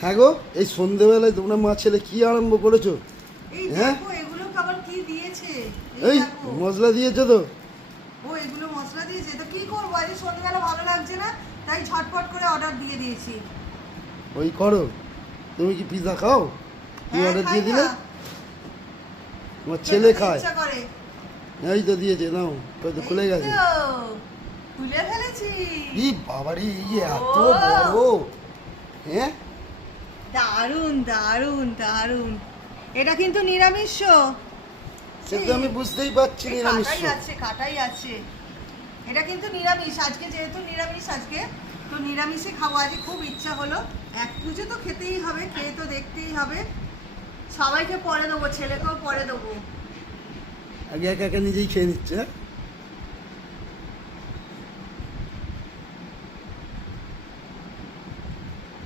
হ্যাঁ গো, এই সন্ধেবেলায় তোমরা মা ছেলে কি আরম্ভ করেছো? এই হ্যাঁ? দেখো এগুলো আবার কি দিয়েছে। এই দেখো। মশলা দিয়েছো তো? ও এগুলো মশলা দিয়েছে, তো কি করবো, আজ সন্ধ্যাবেলা ভালো লাগছে না, তাই ঝটপট করে অর্ডার দিয়ে দিয়েছি। ওই করো, তুমি কি পিৎজা খাও? কি হ্যাঁ, অর্ডার খাই দিয়ে দিলে? না। তোমার ছেলে খেতে খায়? ইচ্ছা করে। এই তো দিয়েছে, নাও হয়তো খুলে এই গেছে। তো, খুলে ফেলেছি। ই বাবারে, এই এত ও। বড়! হ্যাঁ, দারুন দারুন দারুন। এটা কিন্তু নিরামিষ। সে তো আমি বুঝতেই পারছি এই নিরামিষ। কাটাই আছে, কাটাই আছে। এটা কিন্তু নিরামিষ, আজকে যেহেতু নিরামিষ, আজকে তো নিরামিষে খাওয়া, আজকে খুব ইচ্ছা হলো। এক পুজো তো খেতেই হবে, খেয়ে তো দেখতেই হবে। সবাইকে পরে দেবো, ছেলেকেও পরে দেবো। আগে একা একা নিজেই খেয়ে নিচ্ছে। হ্যাঁ?